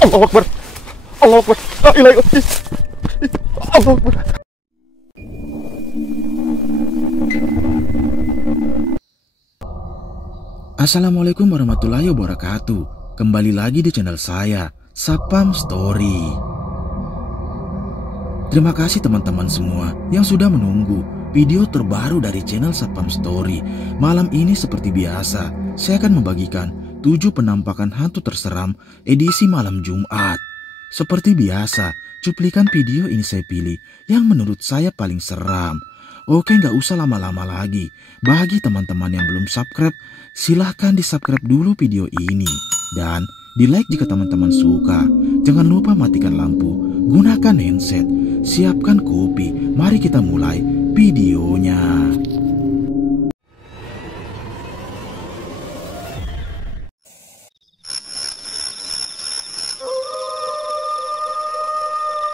Allahu Akbar. Allahu Akbar. La ilaha illallah. Allahu Akbar. Assalamualaikum warahmatullahi wabarakatuh. Kembali lagi di channel saya, Sapam Story. Terima kasih teman-teman semua yang sudah menunggu video terbaru dari channel Sapam Story. Malam ini seperti biasa, saya akan membagikan 7 penampakan hantu terseram edisi malam Jumat. Seperti biasa, cuplikan video ini saya pilih yang menurut saya paling seram. Oke, nggak usah lama-lama lagi. Bagi teman-teman yang belum subscribe, silahkan di subscribe dulu video ini. Dan di like jika teman-teman suka. Jangan lupa matikan lampu, gunakan handset, siapkan kopi. Mari kita mulai videonya.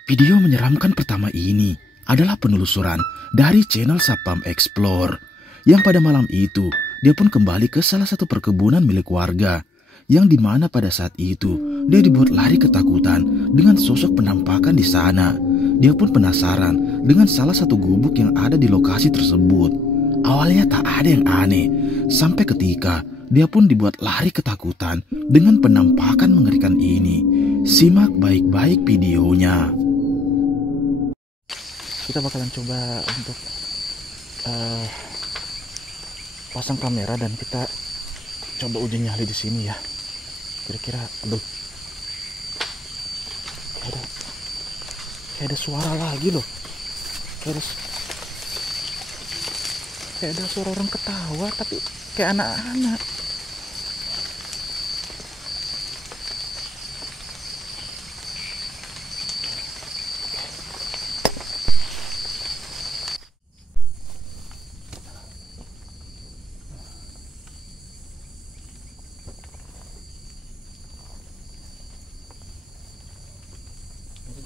Video menyeramkan pertama ini adalah penelusuran dari channel Sapam Explore, yang pada malam itu dia pun kembali ke salah satu perkebunan milik warga, yang dimana pada saat itu dia dibuat lari ketakutan dengan sosok penampakan di sana. Dia pun penasaran dengan salah satu gubuk yang ada di lokasi tersebut. Awalnya tak ada yang aneh, sampai ketika dia pun dibuat lari ketakutan dengan penampakan mengerikan ini. Simak baik-baik videonya. Kita bakalan coba untuk pasang kamera dan kita coba uji nyali di sini ya. Kira-kira, aduh, kayak ada suara lagi loh. Kayak ada suara orang ketawa tapi kayak anak-anak.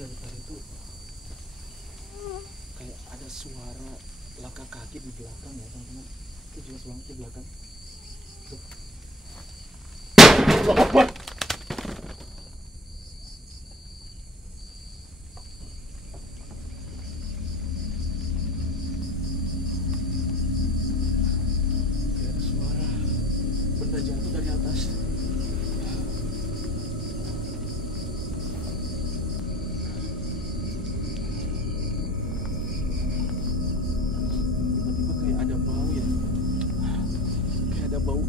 Dari tadi itu kayak ada suara langkah kaki di belakang ya teman-teman. Itu jelas banget di belakang. Tuh. Allahu Akbar. Kayak ada suara benda jatuh dari atas. Bau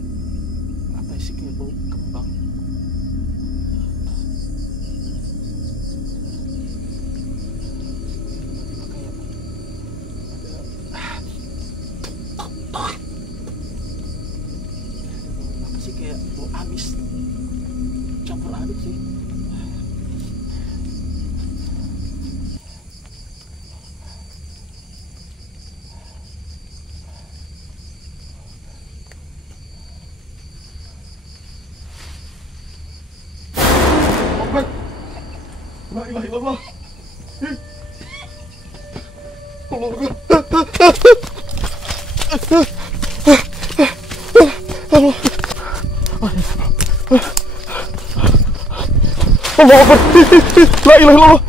apa sih, kayak bau kembang. Tiba-tiba kayak ada apa sih, kayak bau amis campur aduk sih. La ilaha illallah. Allah. Allah. Allah Akbar. La ilaha illallah.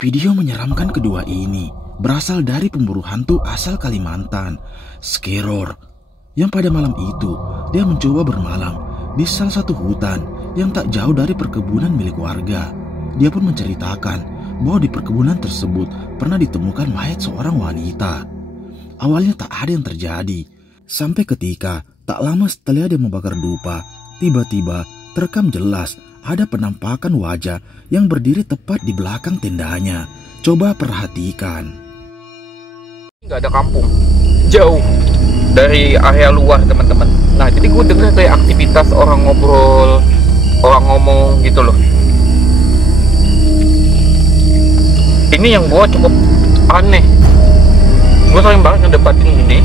Video menyeramkan kedua ini berasal dari pemburu hantu asal Kalimantan, Skeror, yang pada malam itu dia mencoba bermalam di salah satu hutan yang tak jauh dari perkebunan milik warga. Dia pun menceritakan bahwa di perkebunan tersebut pernah ditemukan mayat seorang wanita. Awalnya tak ada yang terjadi, sampai ketika tak lama setelah dia membakar dupa, tiba-tiba terekam jelas ada penampakan wajah yang berdiri tepat di belakang tendanya. Coba perhatikan. Nggak ada kampung, jauh dari area luar teman-teman. Nah jadi gue dengar kayak aktivitas orang ngobrol, orang ngomong gitu loh. Ini yang gue cukup aneh. Gue sering banget ngedebatin ini.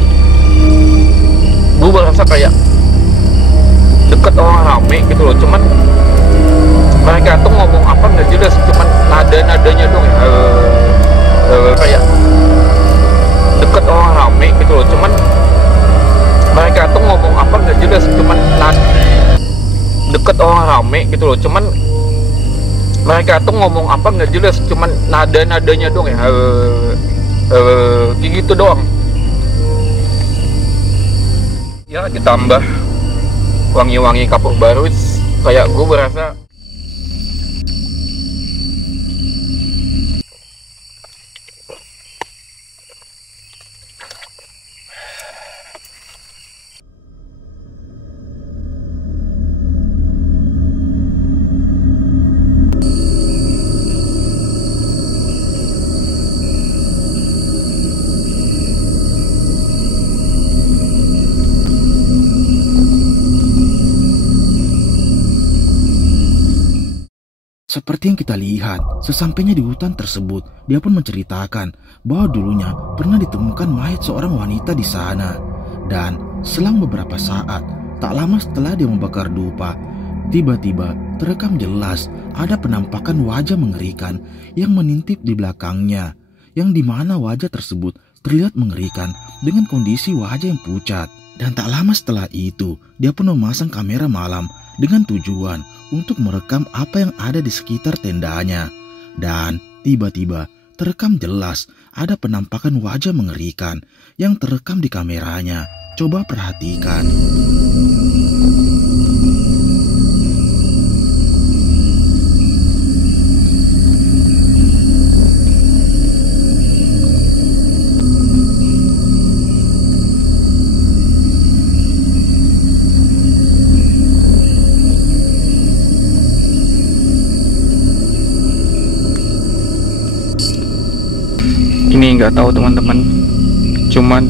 Gue berasa kayak deket orang rame gitu loh. Cuman mereka tuh ngomong apa nggak jelas. Cuman nada-nadanya dong ya. Kayak gitu loh. Cuman mereka tuh ngomong apa nggak jelas, cuman nadanya doang ya, kayak gitu doang. Ya ditambah wangi-wangi kapur baru, kayak gue berasa Seperti yang kita lihat, sesampainya di hutan tersebut, dia pun menceritakan bahwa dulunya pernah ditemukan mayat seorang wanita di sana. Dan selang beberapa saat, tak lama setelah dia membakar dupa, tiba-tiba terekam jelas ada penampakan wajah mengerikan yang menintip di belakangnya, yang dimana wajah tersebut terlihat mengerikan dengan kondisi wajah yang pucat. Dan tak lama setelah itu, dia pun memasang kamera malam dengan tujuan untuk merekam apa yang ada di sekitar tendanya. Dan tiba-tiba terekam jelas ada penampakan wajah mengerikan yang terekam di kameranya. Coba perhatikan. ini nggak tahu teman-teman, cuman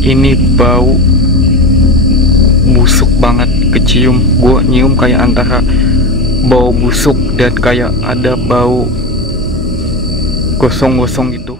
ini bau busuk banget kecium. Gue nyium kayak antara bau busuk dan kayak ada bau gosong-gosong gitu.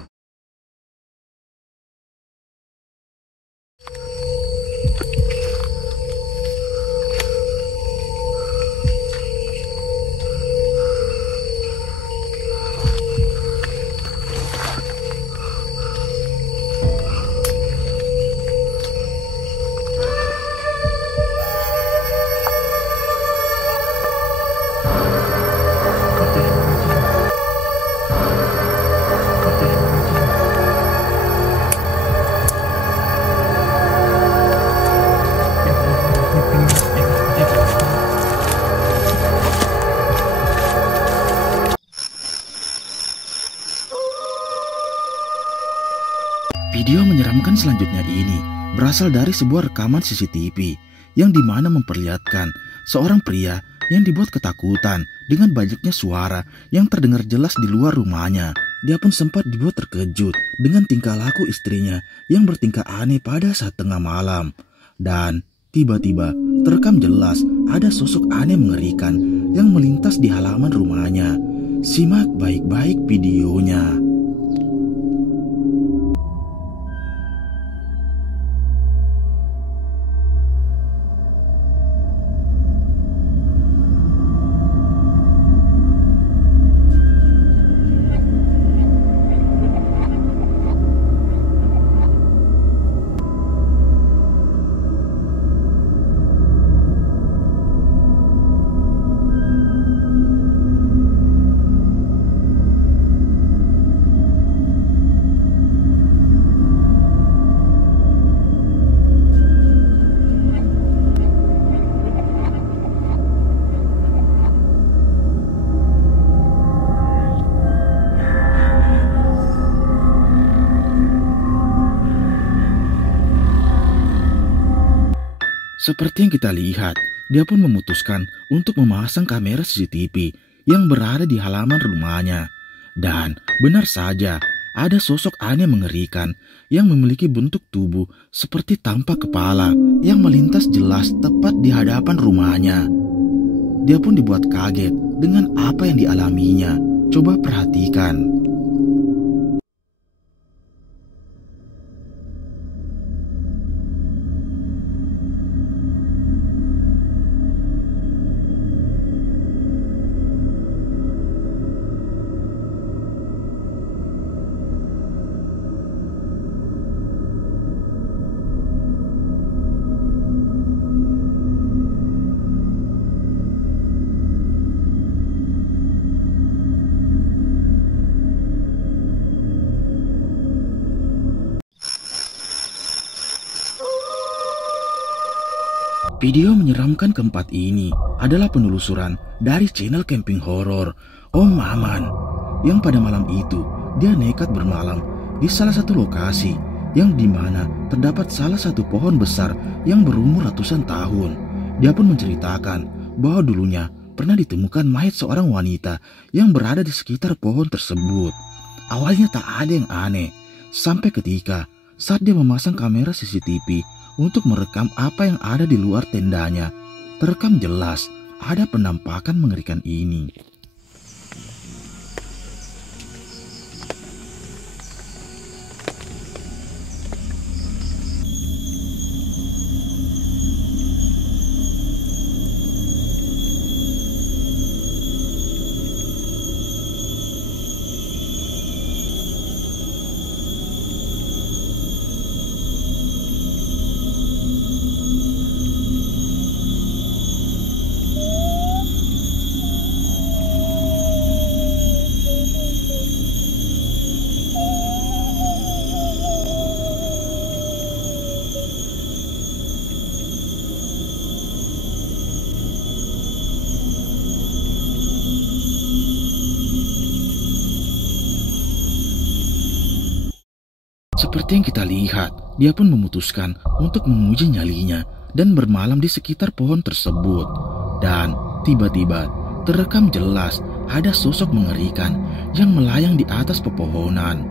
Video menyeramkan selanjutnya ini berasal dari sebuah rekaman CCTV yang dimana memperlihatkan seorang pria yang dibuat ketakutan dengan banyaknya suara yang terdengar jelas di luar rumahnya. Dia pun sempat dibuat terkejut dengan tingkah laku istrinya yang bertingkah aneh pada saat tengah malam. Dan tiba-tiba terekam jelas ada sosok aneh mengerikan yang melintas di halaman rumahnya. Simak baik-baik videonya. Seperti yang kita lihat, dia pun memutuskan untuk memasang kamera CCTV yang berada di halaman rumahnya. Dan benar saja, ada sosok aneh mengerikan yang memiliki bentuk tubuh seperti tampak kepala yang melintas jelas tepat di hadapan rumahnya. Dia pun dibuat kaget dengan apa yang dialaminya. Coba perhatikan. Video menyeramkan keempat ini adalah penelusuran dari channel camping horor Om Maman, yang pada malam itu dia nekat bermalam di salah satu lokasi yang dimana terdapat salah satu pohon besar yang berumur ratusan tahun. Dia pun menceritakan bahwa dulunya pernah ditemukan mayat seorang wanita yang berada di sekitar pohon tersebut. Awalnya tak ada yang aneh, sampai ketika saat dia memasang kamera CCTV untuk merekam apa yang ada di luar tendanya. Terekam jelas ada penampakan mengerikan ini. Seperti yang kita lihat, dia pun memutuskan untuk menguji nyalinya dan bermalam di sekitar pohon tersebut. Dan tiba-tiba terekam jelas ada sosok mengerikan yang melayang di atas pepohonan,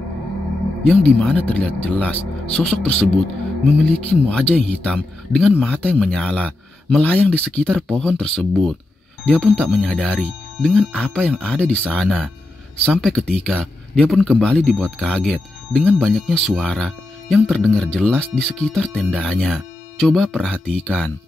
yang dimana terlihat jelas sosok tersebut memiliki wajah yang hitam dengan mata yang menyala, melayang di sekitar pohon tersebut. Dia pun tak menyadari dengan apa yang ada di sana, sampai ketika dia pun kembali dibuat kaget dengan banyaknya suara yang terdengar jelas di sekitar tendanya. Coba perhatikan.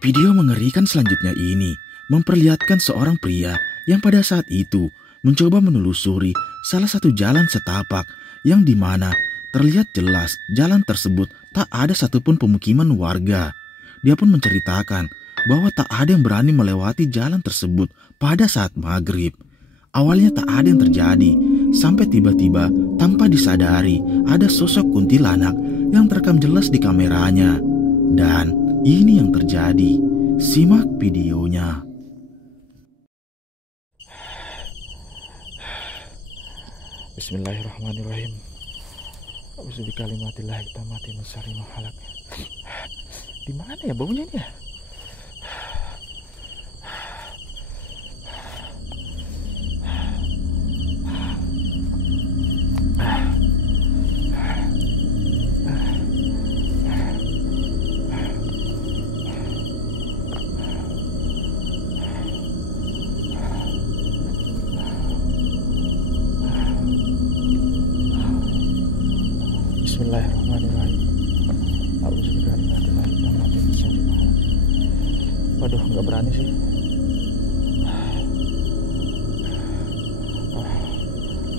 Video mengerikan selanjutnya ini memperlihatkan seorang pria yang pada saat itu mencoba menelusuri salah satu jalan setapak yang dimana terlihat jelas jalan tersebut tak ada satupun pemukiman warga. Dia pun menceritakan bahwa tak ada yang berani melewati jalan tersebut pada saat maghrib. Awalnya tak ada yang terjadi, sampai tiba-tiba tanpa disadari ada sosok kuntilanak yang terekam jelas di kameranya. Dan ini yang terjadi. Simak videonya. Bismillahirrahmanirrahim. A'udzu bikalimatillahi tammati min syarri ma khalaq. Di mana ya baunya ini ya? Bismillahirrahmanirrahim. A'udzubillahi tammati min syarri ma khalaq. Waduh, nggak berani sih.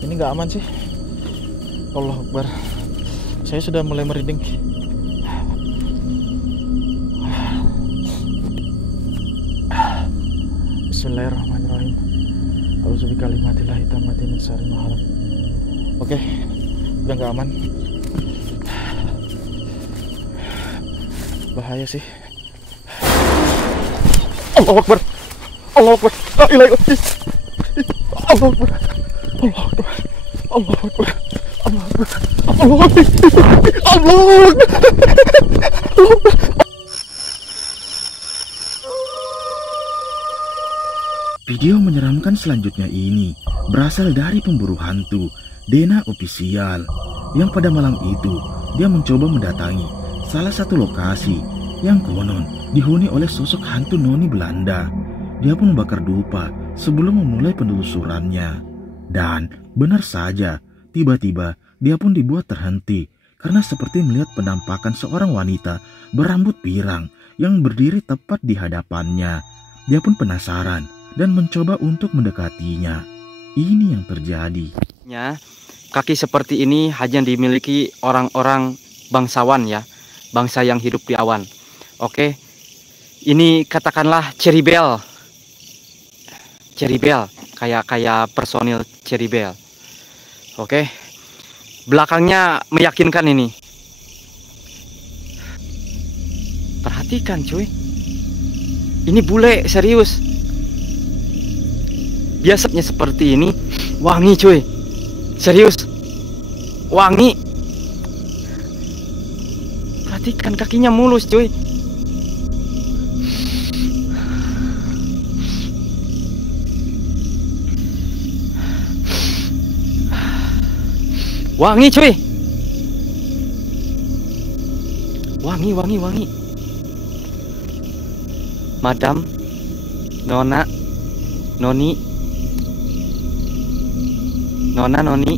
Ini nggak aman sih. Allah Akbar. Saya sudah mulai merinding. Bismillahirrahmanirrahim. A'udzubillahi tammati min syarri ma khalaq. Oke, udah nggak aman. Bahaya sih. Allahu Akbar. Allahu Akbar. La ilaha illallah. Allahu Akbar. Allahu Akbar. Allah Akbar. Allah Akbar. Allah Akbar. Allah Akbar. Video menyeramkan selanjutnya ini berasal dari pemburu hantu Dena Official, yang pada malam itu dia mencoba mendatangi salah satu lokasi yang konon dihuni oleh sosok hantu noni Belanda. Dia pun membakar dupa sebelum memulai penelusurannya. Dan benar saja, tiba-tiba dia pun dibuat terhenti karena seperti melihat penampakan seorang wanita berambut pirang yang berdiri tepat di hadapannya. Dia pun penasaran dan mencoba untuk mendekatinya. Ini yang terjadi. Kaki seperti ini hanya dimiliki orang-orang bangsawan ya, bangsa yang hidup di awan. Oke, ini katakanlah Ceribel, kayak personil Ceribel. Oke, belakangnya meyakinkan ini. Perhatikan cuy, ini bule serius. Biasanya seperti ini, wangi cuy, serius, wangi. Perhatikan kakinya mulus cuy. Wangi cuy, wangi. Madam, nona, noni, nona, noni,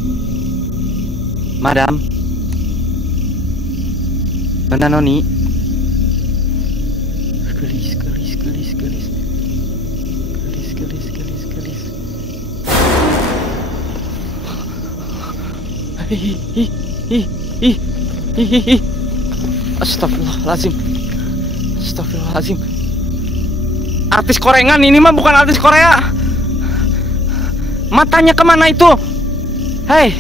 madam, nona, noni. Gelis. Astagfirullahaladzim. Artis Korengan ini mah, bukan artis Korea. Matanya kemana itu? Hei,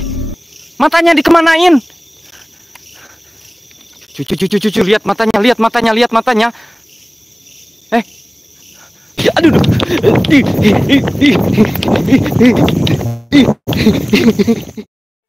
matanya dikemanain? Cucu, lihat matanya. Ya, aduh.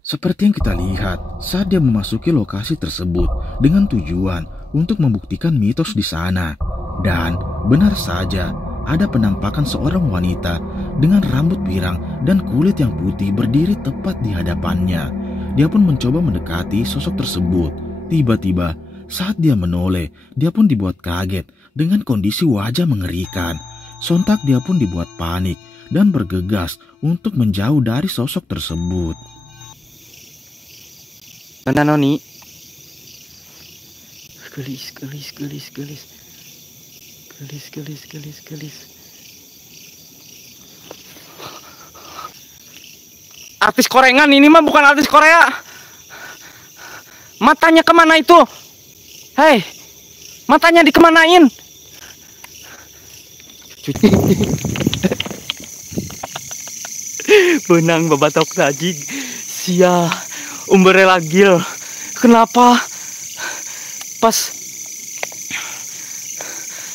Seperti yang kita lihat saat dia memasuki lokasi tersebut dengan tujuan untuk membuktikan mitos di sana. Dan benar saja, ada penampakan seorang wanita dengan rambut pirang dan kulit yang putih berdiri tepat di hadapannya. Dia pun mencoba mendekati sosok tersebut. Tiba-tiba, saat dia menoleh, dia pun dibuat kaget dengan kondisi wajah mengerikan. Sontak dia pun dibuat panik dan bergegas untuk menjauh dari sosok tersebut. Nona, noni. Gelis. Artis Korengan ini mah, bukan artis Korea. Matanya kemana itu? Hei, matanya dikemanain? Benang babatok tajig. Sia, umbrella gil. Kenapa pas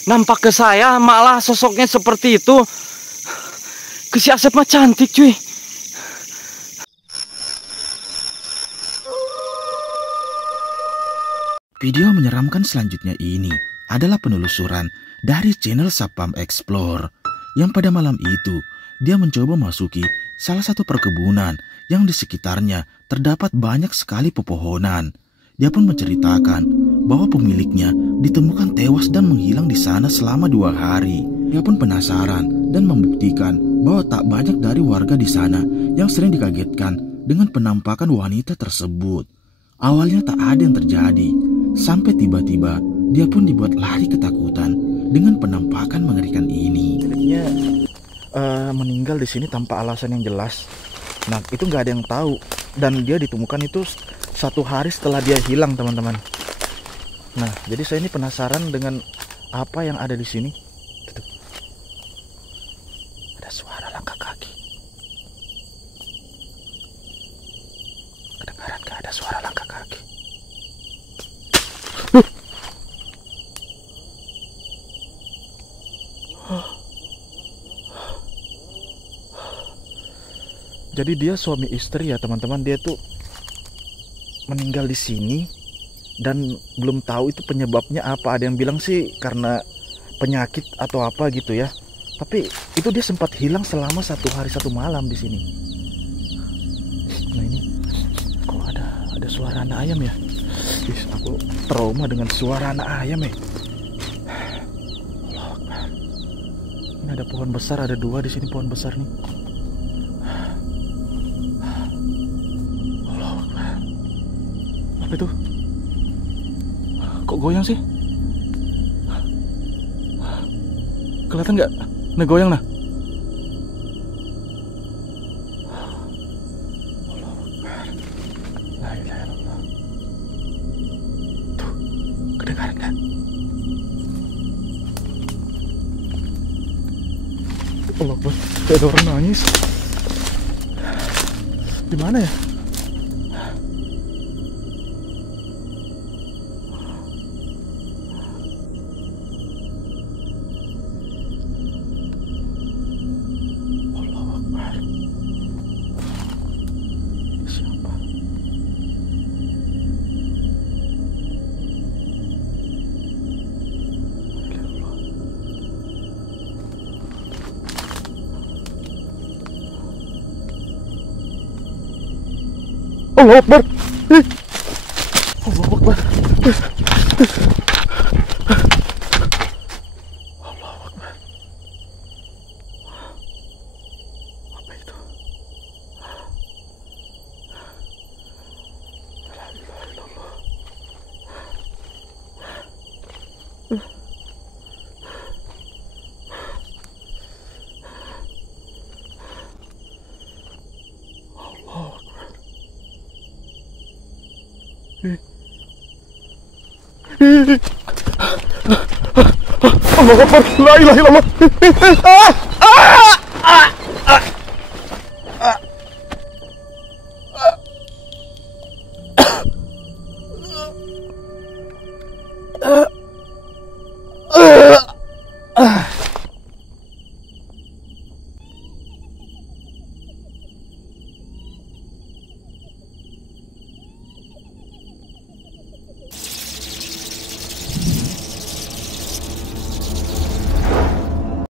nampak ke saya malah sosoknya seperti itu? Ke si Asep mah cantik cuy. Video menyeramkan selanjutnya ini adalah penelusuran dari channel Sapam Explore, yang pada malam itu dia mencoba masuki salah satu perkebunan yang di sekitarnya terdapat banyak sekali pepohonan. Dia pun menceritakan bahwa pemiliknya ditemukan tewas dan menghilang di sana selama 2 hari. Dia pun penasaran dan membuktikan bahwa tak banyak dari warga di sana yang sering dikagetkan dengan penampakan wanita tersebut. Awalnya tak ada yang terjadi, sampai tiba-tiba dia pun dibuat lari ketakutan dengan penampakan mengerikan ini. Dia meninggal di sini tanpa alasan yang jelas. Nah, itu nggak ada yang tahu, dan dia ditemukan itu 1 hari setelah dia hilang, teman-teman. Nah, jadi saya ini penasaran dengan apa yang ada di sini. Tuh. Ada suara langkah kaki. Kedengaran nggak ada suara langkah kaki? Jadi dia suami istri ya teman-teman. Dia tuh meninggal di sini dan belum tahu itu penyebabnya apa. Ada yang bilang sih karena penyakit atau apa gitu ya. Tapi itu dia sempat hilang selama 1 hari 1 malam di sini. Nah ini kok ada suara anak ayam ya? Ih, aku trauma dengan suara anak ayam ya. Allah Akbar. Ini ada pohon besar, ada 2 di sini pohon besar nih. Allah Akbar. Apa itu? Kok goyang sih? Kelihatan nggak? Nah goyang nah. La ilaha illallah. Tuh, kedengaran nggak? Allah Akbar, kayak ada orang nangis. Di mana ya? Allah Akbar. Allah Akbar. Allah Akbar. Apa itu? La ilaha illallah. Allah Akbar, la ilaha illallah.